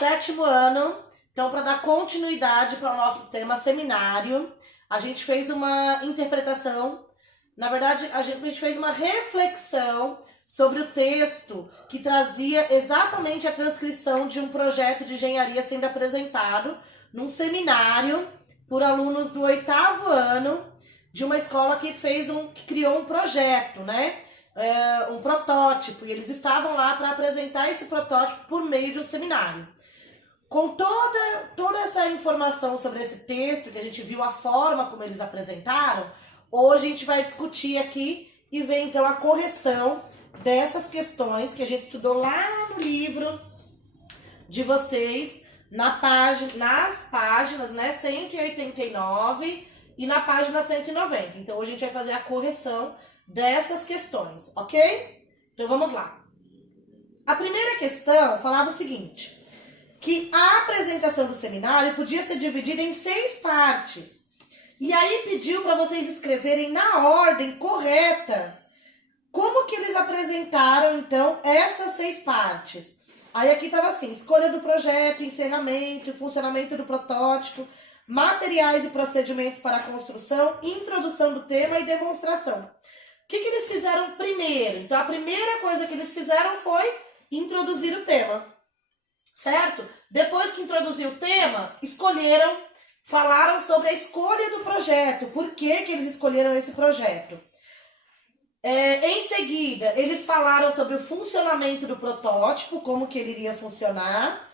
sétimo ano. Então, para dar continuidade para o nosso tema seminário, a gente fez uma interpretação, na verdade, a gente fez uma reflexão sobre o texto que trazia exatamente a transcrição de um projeto de engenharia sendo apresentado num seminário por alunos do 8º ano de uma escola que criou um projeto, né? Um protótipo, e eles estavam lá para apresentar esse protótipo por meio de um seminário. Com toda essa informação sobre esse texto, que a gente viu a forma como eles apresentaram, hoje a gente vai discutir aqui e ver então a correção dessas questões que a gente estudou lá no livro de vocês, nas páginas, né, 189 e na página 190. Então hoje a gente vai fazer a correção dessas questões, ok? Então vamos lá. A primeira questão falava o seguinte: que a apresentação do seminário podia ser dividida em 6 partes. E aí pediu para vocês escreverem na ordem correta como que eles apresentaram, então, essas 6 partes. Aí aqui estava assim: escolha do projeto, encerramento, funcionamento do protótipo, materiais e procedimentos para a construção, introdução do tema e demonstração. O que eles fizeram primeiro? Então, a primeira coisa que eles fizeram foi introduzir o tema. Certo? Depois que introduziu o tema, falaram sobre a escolha do projeto, por que eles escolheram esse projeto. Em seguida, eles falaram sobre o funcionamento do protótipo, como que ele iria funcionar,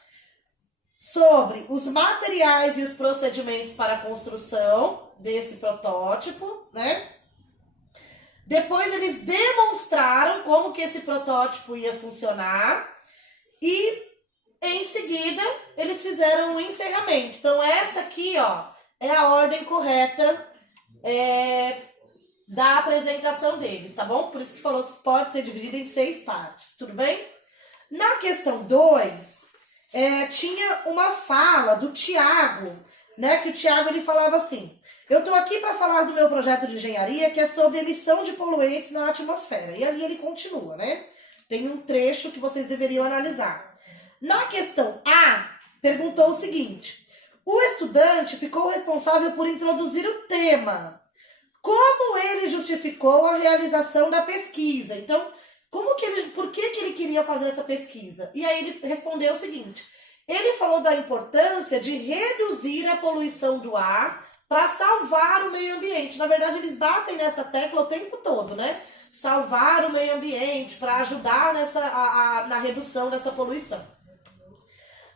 sobre os materiais e os procedimentos para a construção desse protótipo, né? Depois eles demonstraram como que esse protótipo ia funcionar e em seguida, eles fizeram um encerramento. Então, essa aqui, ó, é a ordem correta da apresentação deles, tá bom? Por isso que falou que pode ser dividida em 6 partes, tudo bem? Na questão 2, tinha uma fala do Tiago, né? Que o Tiago, ele falava assim: eu tô aqui para falar do meu projeto de engenharia, que é sobre emissão de poluentes na atmosfera. E ali ele continua, né? Tem um trecho que vocês deveriam analisar. Na questão A, perguntou o seguinte: o estudante ficou responsável por introduzir o tema. Como ele justificou a realização da pesquisa? Então, por que ele queria fazer essa pesquisa? E aí ele respondeu o seguinte: ele falou da importância de reduzir a poluição do ar para salvar o meio ambiente. Na verdade, eles batem nessa tecla o tempo todo, né? Salvar o meio ambiente, para ajudar na redução dessa poluição.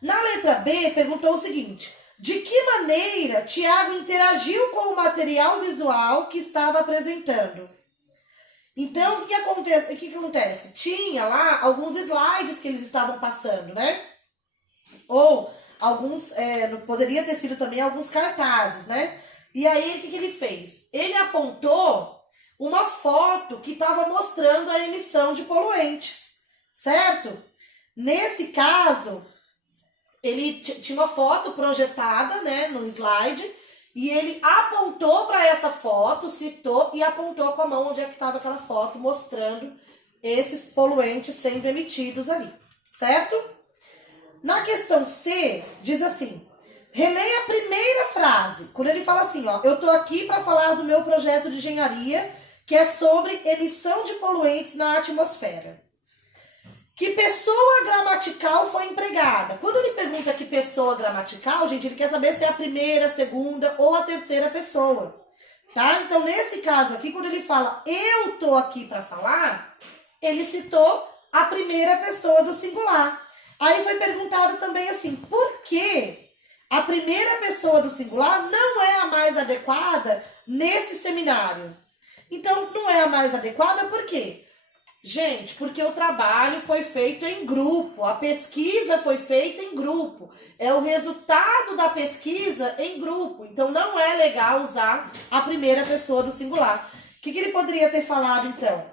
Na letra B, perguntou o seguinte: de que maneira Tiago interagiu com o material visual que estava apresentando? Então, o que acontece? Tinha lá alguns slides que eles estavam passando, né? Ou alguns, poderia ter sido também alguns cartazes, né? E aí, o que ele fez? Ele apontou uma foto que estava mostrando a emissão de poluentes, certo? Nesse caso, ele tinha uma foto projetada, né, no slide, e ele apontou para essa foto, citou e apontou com a mão onde é que estava aquela foto, mostrando esses poluentes sendo emitidos ali, certo? Na questão C, diz assim: releia a primeira frase, quando ele fala assim, ó, eu tô aqui para falar do meu projeto de engenharia, que é sobre emissão de poluentes na atmosfera. Que pessoa gramatical foi empregada? Quando ele pergunta que pessoa gramatical, gente, ele quer saber se é a primeira, a segunda ou a terceira pessoa, tá? Então, nesse caso aqui, quando ele fala eu tô aqui para falar, ele citou a primeira pessoa do singular. Aí foi perguntado também assim: por que a primeira pessoa do singular não é a mais adequada nesse seminário? Então, não é a mais adequada por quê? Gente, porque o trabalho foi feito em grupo, a pesquisa foi feita em grupo, é o resultado da pesquisa em grupo, então não é legal usar a primeira pessoa do singular. O que ele poderia ter falado então?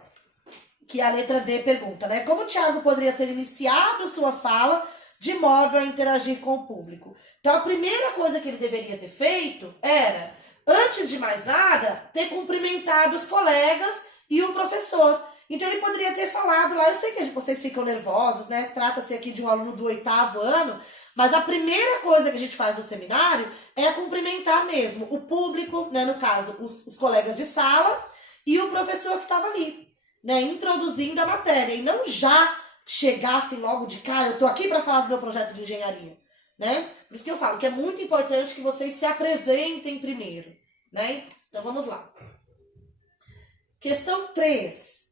Que a letra D pergunta, né? Como o Tiago poderia ter iniciado sua fala de modo a interagir com o público? Então a primeira coisa que ele deveria ter feito era, antes de mais nada, ter cumprimentado os colegas e o professor. Então ele poderia ter falado lá, eu sei que vocês ficam nervosos, né? Trata-se aqui de um aluno do 8º ano, Mas a primeira coisa que a gente faz no seminário é cumprimentar mesmo o público, né, no caso, os colegas de sala e o professor que estava ali, né, introduzindo a matéria. E não já chegassem logo de cara, eu tô aqui para falar do meu projeto de engenharia, né? Por isso que eu falo que é muito importante que vocês se apresentem primeiro, né? Então vamos lá. Questão 3.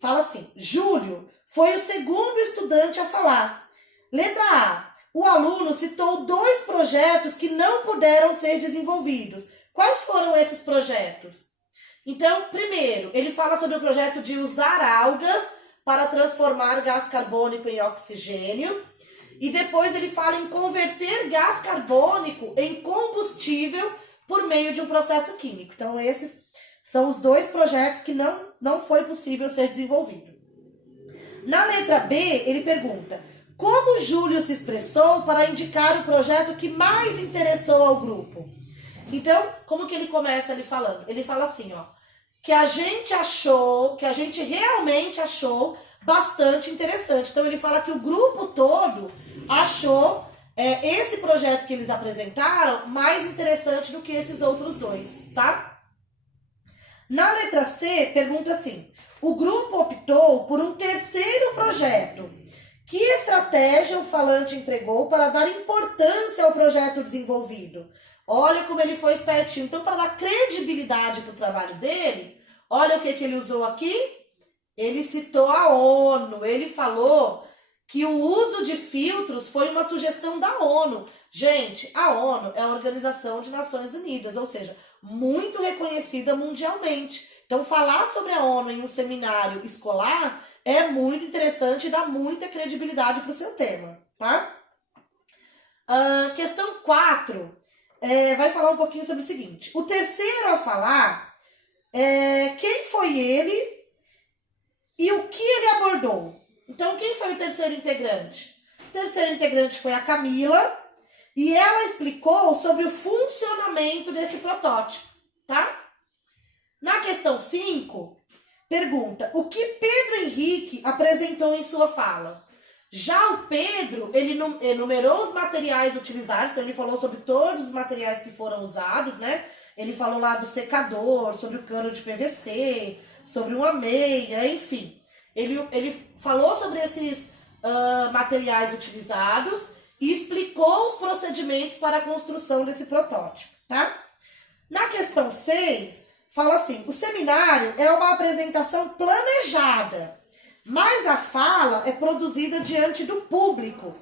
Fala assim: Júlio foi o segundo estudante a falar. Letra A. O aluno citou 2 projetos que não puderam ser desenvolvidos. Quais foram esses projetos? Então, primeiro, ele fala sobre o projeto de usar algas para transformar gás carbônico em oxigênio. E depois ele fala em converter gás carbônico em combustível por meio de um processo químico. Então, esses são os 2 projetos que não foi possível ser desenvolvido. Na letra B, ele pergunta: como Júlio se expressou para indicar o projeto que mais interessou ao grupo? Então, como que ele começa ali falando? Ele fala assim, ó, que a gente realmente achou bastante interessante. Então, ele fala que o grupo todo achou esse projeto que eles apresentaram mais interessante do que esses outros 2, tá? Na letra C, pergunta assim: o grupo optou por um terceiro projeto. Que estratégia o falante empregou para dar importância ao projeto desenvolvido? Olha como ele foi espertinho. Então, para dar credibilidade para o trabalho dele, olha o que ele usou aqui. Ele citou a ONU. Ele falou que o uso de filtros foi uma sugestão da ONU. Gente, a ONU é a Organização de Nações Unidas, ou seja, muito reconhecida mundialmente. Então, falar sobre a ONU em um seminário escolar é muito interessante e dá muita credibilidade para o seu tema, tá? Questão 4 vai falar um pouquinho sobre o seguinte. O terceiro a falar quem foi ele e o que ele abordou. Então, quem foi o terceiro integrante? O terceiro integrante foi a Camila e ela explicou sobre o funcionamento desse protótipo, tá? Na questão 5, pergunta: o que Pedro Henrique apresentou em sua fala? Já o Pedro, ele enumerou os materiais utilizados, então ele falou sobre todos os materiais que foram usados, né? Ele falou lá do secador, sobre o cano de PVC, sobre uma meia, enfim. Ele falou sobre esses materiais utilizados e explicou os procedimentos para a construção desse protótipo, tá? Na questão 6, fala assim: o seminário é uma apresentação planejada, mas a fala é produzida diante do público.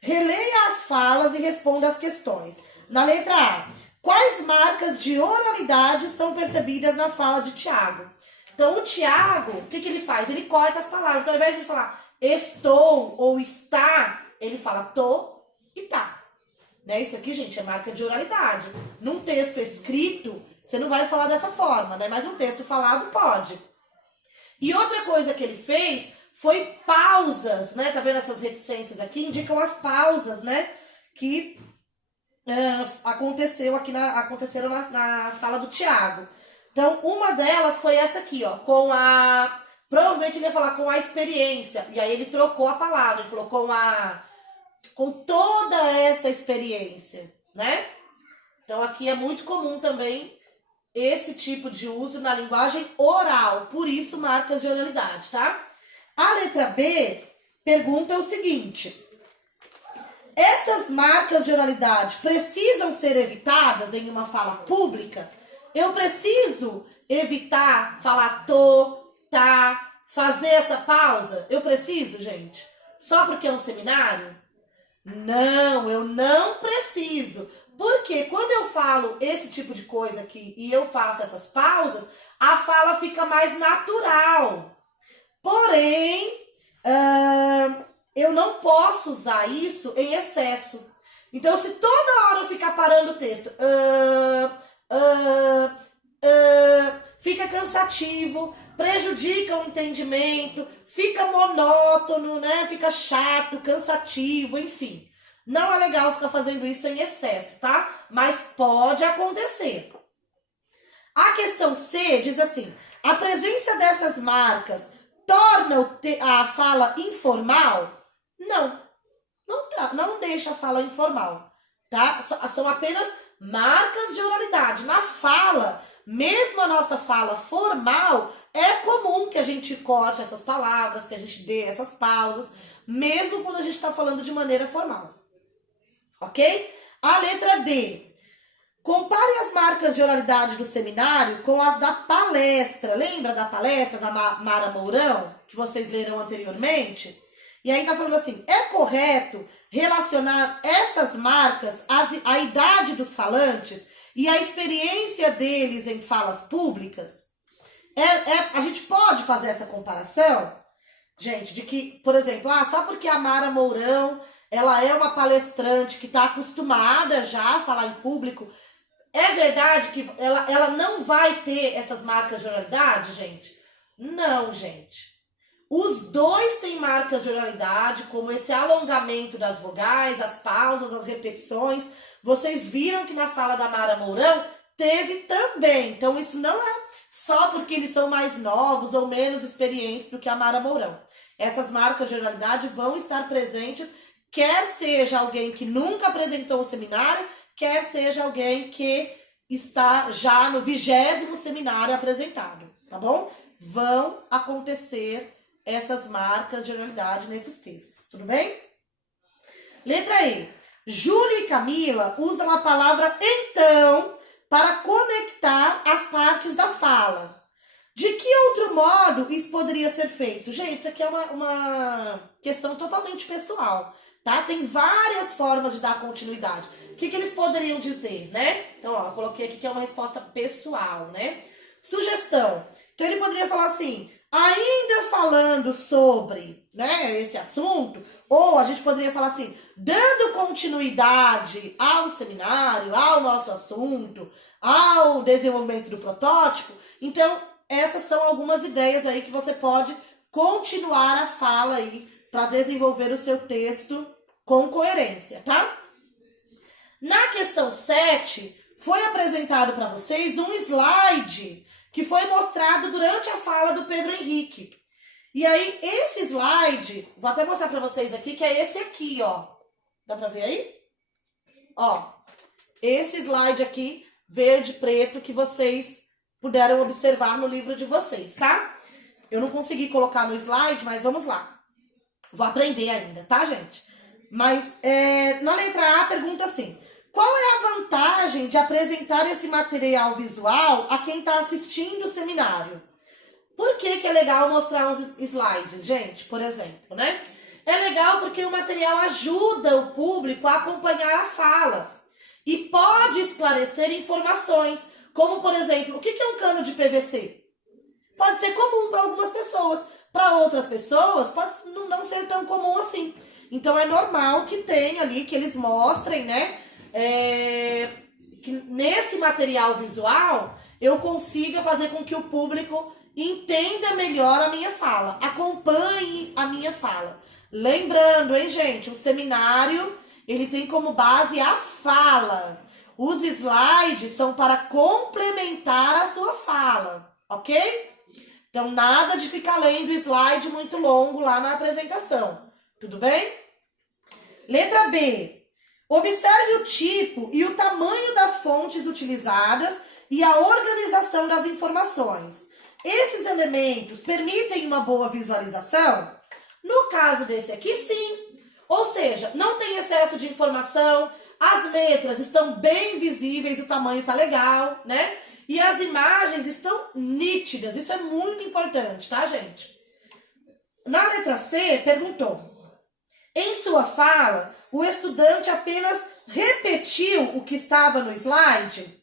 Releia as falas e responda as questões. Na letra A, quais marcas de oralidade são percebidas na fala de Tiago? Então, o Tiago, o que ele faz? Ele corta as palavras. Então, ao invés de falar estou ou está, ele fala tô e tá. Né? Isso aqui, gente, é marca de oralidade. Num texto escrito, você não vai falar dessa forma, né? Mas num texto falado, pode. E outra coisa que ele fez foi pausas, né? Tá vendo essas reticências aqui? Indicam as pausas, né? Que aconteceram na fala do Tiago. Então, uma delas foi essa aqui, ó, provavelmente ele ia falar com a experiência, e aí ele trocou a palavra, ele falou com toda essa experiência, né? Então, aqui é muito comum também esse tipo de uso na linguagem oral, por isso marcas de oralidade, tá? A letra B pergunta o seguinte: essas marcas de oralidade precisam ser evitadas em uma fala pública? Eu preciso evitar falar tô, tá, fazer essa pausa? Eu preciso, gente? Só porque é um seminário? Não, eu não preciso. Porque quando eu falo esse tipo de coisa aqui e eu faço essas pausas, a fala fica mais natural. Porém, eu não posso usar isso em excesso. Então, se toda hora eu ficar parando o texto, fica cansativo, prejudica o entendimento, fica monótono, né? Fica chato, cansativo, enfim. Não é legal ficar fazendo isso em excesso, tá? Mas pode acontecer. A questão C diz assim: a presença dessas marcas torna a fala informal? Não, não deixa a fala informal, tá? São apenas marcas de oralidade. Na fala, mesmo a nossa fala formal, é comum que a gente corte essas palavras, que a gente dê essas pausas, mesmo quando a gente está falando de maneira formal. Ok? A letra D. Compare as marcas de oralidade do seminário com as da palestra. Lembra da palestra da Mara Mourão, que vocês leram anteriormente? E aí tá falando assim, é correto relacionar essas marcas à idade dos falantes e à experiência deles em falas públicas? A gente pode fazer essa comparação, gente, de que, por exemplo, só porque a Mara Mourão, ela é uma palestrante que está acostumada já a falar em público, é verdade que ela não vai ter essas marcas de oralidade, gente? Não, gente. Os dois têm marcas de oralidade, como esse alongamento das vogais, as pausas, as repetições. Vocês viram que na fala da Mara Mourão teve também. Então, isso não é só porque eles são mais novos ou menos experientes do que a Mara Mourão. Essas marcas de oralidade vão estar presentes, quer seja alguém que nunca apresentou o seminário, quer seja alguém que está já no 20º seminário apresentado, tá bom? Vão acontecer essas marcas de oralidade nesses textos, tudo bem? Letra E. Júlio e Camila usam a palavra então para conectar as partes da fala. De que outro modo isso poderia ser feito? Gente, isso aqui é uma questão totalmente pessoal, tá? Tem várias formas de dar continuidade. O que eles poderiam dizer, né? Então, eu coloquei aqui que é uma resposta pessoal, né? Sugestão. Então, ele poderia falar assim, ainda falando sobre, né, esse assunto, ou a gente poderia falar assim, dando continuidade ao seminário, ao nosso assunto, ao desenvolvimento do protótipo. Então, essas são algumas ideias aí que você pode continuar a fala aí para desenvolver o seu texto com coerência, tá? Na questão 7, foi apresentado para vocês um slide que foi mostrado durante a fala do Pedro Henrique. E aí, esse slide, vou até mostrar para vocês aqui, que é esse aqui, ó. Dá para ver aí? Ó, esse slide aqui, verde e preto, que vocês puderam observar no livro de vocês, tá? Eu não consegui colocar no slide, mas vamos lá. Vou aprender ainda, tá, gente? Mas na letra A pergunta assim, qual é a vantagem de apresentar esse material visual a quem está assistindo o seminário? Por que é legal mostrar uns slides, gente, por exemplo, né? É legal porque o material ajuda o público a acompanhar a fala e pode esclarecer informações, como, por exemplo, o que é um cano de PVC? Pode ser comum para algumas pessoas, para outras pessoas pode não ser tão comum assim. Então, é normal que tenha ali, que eles mostrem, né? Que nesse material visual eu consiga fazer com que o público entenda melhor a minha fala, acompanhe a minha fala. Lembrando, hein, gente, o seminário, ele tem como base a fala. Os slides são para complementar a sua fala, ok? Então, nada de ficar lendo slide muito longo lá na apresentação, tudo bem? Letra B. Observe o tipo e o tamanho das fontes utilizadas e a organização das informações. Esses elementos permitem uma boa visualização? No caso desse aqui, sim. Ou seja, não tem excesso de informação, as letras estão bem visíveis, o tamanho tá legal, né? E as imagens estão nítidas. Isso é muito importante, tá, gente? Na letra C, perguntou. Em sua fala, o estudante apenas repetiu o que estava no slide?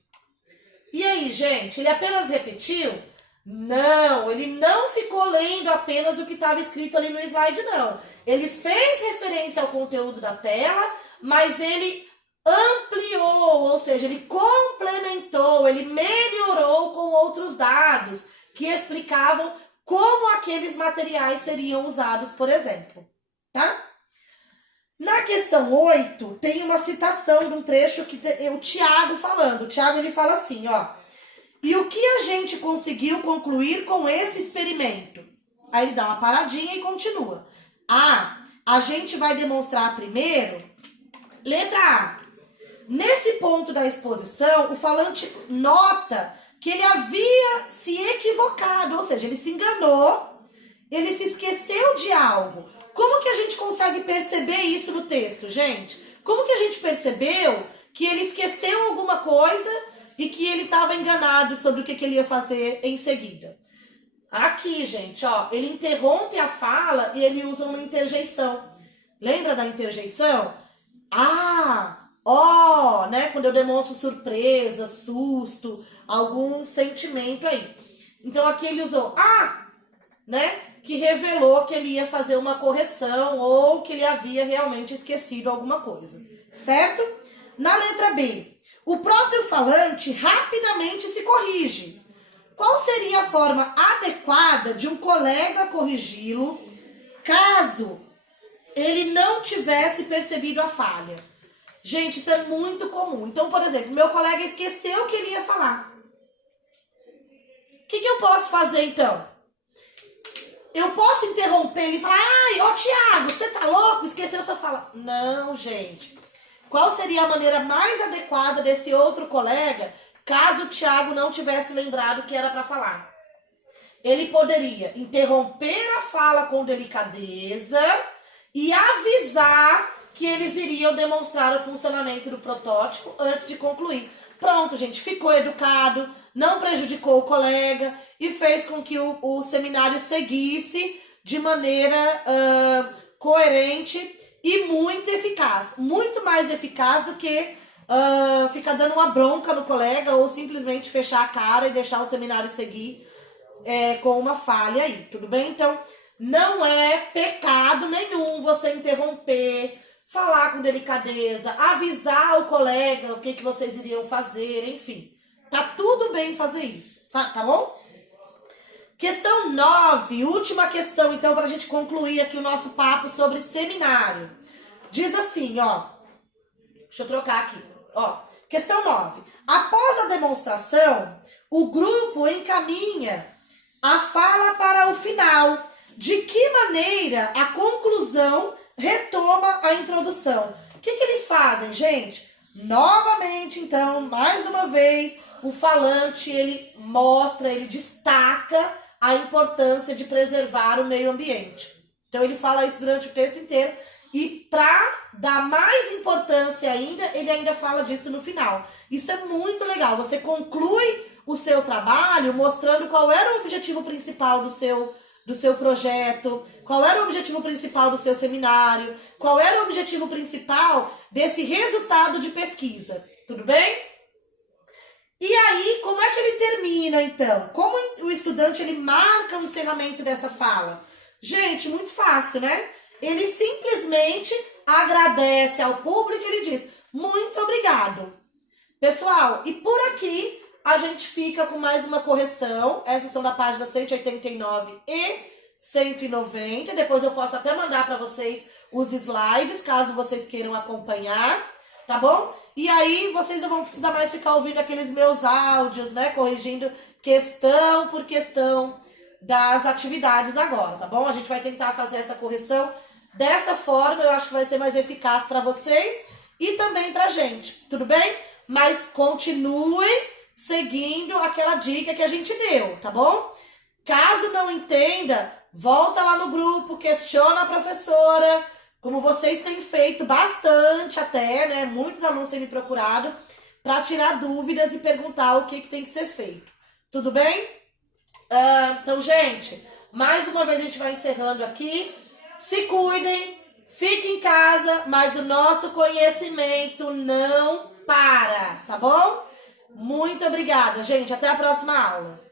E aí, gente, ele apenas repetiu? Não, ele não ficou lendo apenas o que estava escrito ali no slide, não. Ele fez referência ao conteúdo da tela, mas ele ampliou, ou seja, ele complementou, ele melhorou com outros dados que explicavam como aqueles materiais seriam usados, por exemplo, tá? Na questão 8, tem uma citação de um trecho que o Tiago falando. O Tiago, ele fala assim, ó. E o que a gente conseguiu concluir com esse experimento? Aí ele dá uma paradinha e continua. a gente vai demonstrar primeiro. Letra A. Nesse ponto da exposição, o falante nota que ele havia se equivocado, ou seja, ele se enganou, ele se esqueceu de algo. Como que a gente consegue perceber isso no texto, gente? Como que a gente percebeu que ele esqueceu alguma coisa e que ele estava enganado sobre o que ele ia fazer em seguida? Aqui, gente, ó, ele interrompe a fala e ele usa uma interjeição. Lembra da interjeição? Ah, ó, né? Quando eu demonstro surpresa, susto, algum sentimento aí. Então aqui ele usou né? Que revelou que ele ia fazer uma correção ou que ele havia realmente esquecido alguma coisa, certo? Na letra B, o próprio falante rapidamente se corrige. Qual seria a forma adequada de um colega corrigi-lo caso ele não tivesse percebido a falha? Gente, isso é muito comum. Então, por exemplo, meu colega esqueceu o que ele ia falar. O que eu posso fazer então? Eu posso interromper ele e falar: ai, ô Tiago, você tá louco? Esqueceu sua fala. Não, gente. Qual seria a maneira mais adequada desse outro colega, caso o Tiago não tivesse lembrado o que era para falar? Ele poderia interromper a fala com delicadeza e avisar que eles iriam demonstrar o funcionamento do protótipo antes de concluir. Pronto, gente, ficou educado, não prejudicou o colega e fez com que o seminário seguisse de maneira coerente e muito eficaz. Muito mais eficaz do que ficar dando uma bronca no colega ou simplesmente fechar a cara e deixar o seminário seguir com uma falha aí, tudo bem? Então, não é pecado nenhum você interromper, falar com delicadeza, avisar o colega o que vocês iriam fazer, enfim. Tá tudo bem fazer isso, tá bom? Questão 9, última questão, então, para a gente concluir aqui o nosso papo sobre seminário. Diz assim, ó. Deixa eu trocar aqui. Ó, questão 9. Após a demonstração, o grupo encaminha a fala para o final. De que maneira a conclusão retoma a introdução? O que eles fazem, gente? Novamente, então, mais uma vez, o falante, ele mostra, ele destaca a importância de preservar o meio ambiente. Então, ele fala isso durante o texto inteiro. E para dar mais importância ainda, ele ainda fala disso no final. Isso é muito legal. Você conclui o seu trabalho mostrando qual era o objetivo principal do seu projeto, qual era o objetivo principal do seu seminário, qual era o objetivo principal desse resultado de pesquisa. Tudo bem? E aí, como é que ele termina, então? Como o estudante ele marca o encerramento dessa fala? Gente, muito fácil, né? Ele simplesmente agradece ao público e ele diz: muito obrigado. Pessoal, e por aqui a gente fica com mais uma correção. Essas são da página 189 e 190. Depois eu posso até mandar para vocês os slides, caso vocês queiram acompanhar, tá bom? E aí vocês não vão precisar mais ficar ouvindo aqueles meus áudios, né? Corrigindo questão por questão das atividades agora, tá bom? A gente vai tentar fazer essa correção dessa forma. Eu acho que vai ser mais eficaz para vocês e também pra gente, tudo bem? Mas continuem seguindo aquela dica que a gente deu, tá bom? Caso não entenda, volta lá no grupo, questiona a professora, como vocês têm feito bastante até, né? Muitos alunos têm me procurado para tirar dúvidas e perguntar o que tem que ser feito. Tudo bem? Então, gente, mais uma vez a gente vai encerrando aqui. Se cuidem, fiquem em casa, mas o nosso conhecimento não para, tá bom? Muito obrigada, gente. Até a próxima aula.